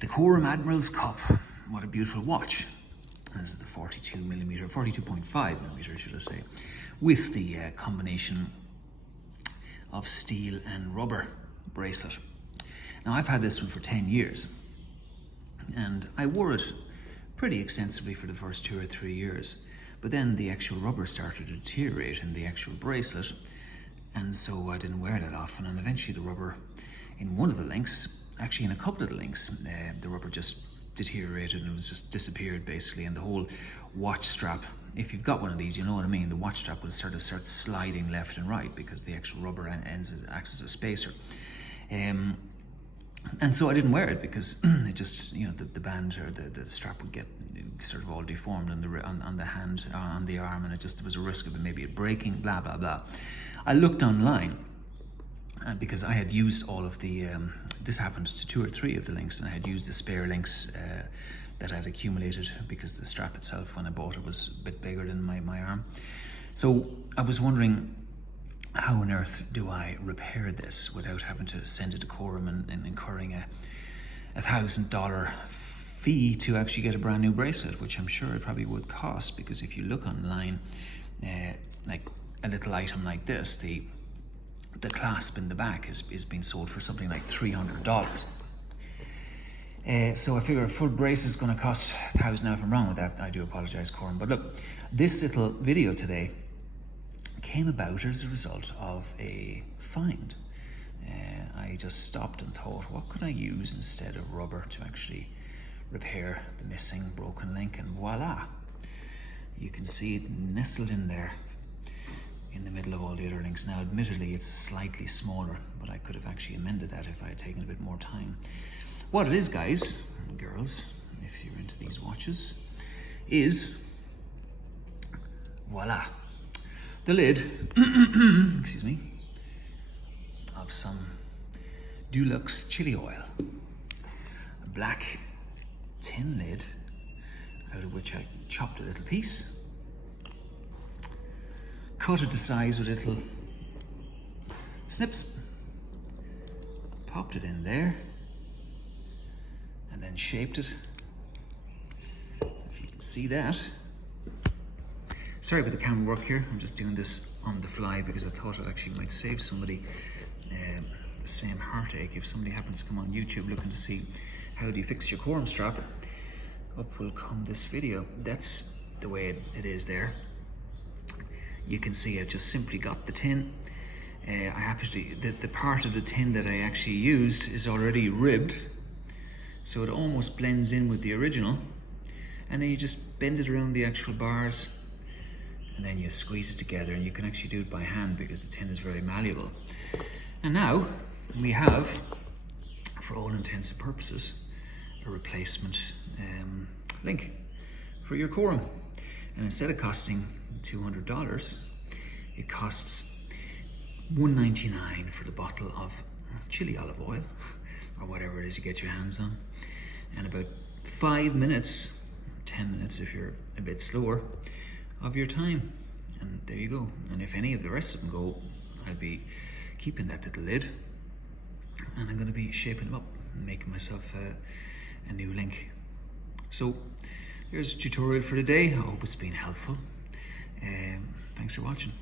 The Corum Admiral's Cup. What a beautiful watch. This is the 42.5 millimeter, should I say, with the combination of steel and rubber bracelet. Now, I've had this one for 10 years, and I wore it pretty extensively for the first 2 or 3 years. But then the actual rubber started to deteriorate in the actual bracelet, and so I didn't wear that often. And eventually the rubber in one of the links, actually in a couple of the links, the rubber just deteriorated and it was just disappeared basically. And the whole watch strap, if you've got one of these, you know what I mean, the watch strap will start sliding left and right because the actual rubber acts as a spacer. And so I didn't wear it because it just, you know, the band or the strap would get sort of all deformed on the hand, on the arm, and there was a risk of maybe it breaking, blah, blah, blah. I looked online because I had used all of the, this happened to 2 or 3 of the links, and I had used the spare links that I'd accumulated because the strap itself, when I bought it, was a bit bigger than my arm. So I was wondering, how on earth do I repair this without having to send it to Corum and incurring a $1,000 fee to actually get a brand new bracelet, which I'm sure it probably would cost, because if you look online, like a little item like this, the clasp in the back is being sold for something like $300. So I figure a full brace is going to cost $1,000. Now, if I'm wrong with that, I do apologize, Corum. But look, this little video today came about as a result of a find. I just stopped and thought, what could I use instead of rubber to actually repair the missing broken link? And voila, you can see it nestled in there in the middle of all the other links. Now, admittedly, it's slightly smaller, but I could have actually amended that if I had taken a bit more time. What it is, guys and girls, if you're into these watches, is voila, the lid, excuse me, of some Dulux chili oil. A black tin lid, out of which I chopped a little piece, cut it to size with little snips, popped it in there, and then shaped it. If you can see that. Sorry about the camera work here, I'm just doing this on the fly because I thought it actually might save somebody the same heartache if somebody happens to come on YouTube looking to see how do you fix your Corum strap. Up will come this video. That's the way it is there. You can see I just simply got the tin. The part of the tin that I actually used is already ribbed, so it almost blends in with the original. And then you just bend it around the actual bars, and then you squeeze it together, and you can actually do it by hand because the tin is very malleable. And now we have, for all intents and purposes, a replacement link for your Corum. And instead of costing $200, it costs $1.99 for the bottle of chili olive oil, or whatever it is you get your hands on, and about 5 minutes, 10 minutes if you're a bit slower, of your time. And there you go. And if any of the rest of them go, I'll be keeping that little lid, and I'm going to be shaping them up and making myself a new link. So there's a tutorial for today. I hope it's been helpful. Thanks for watching.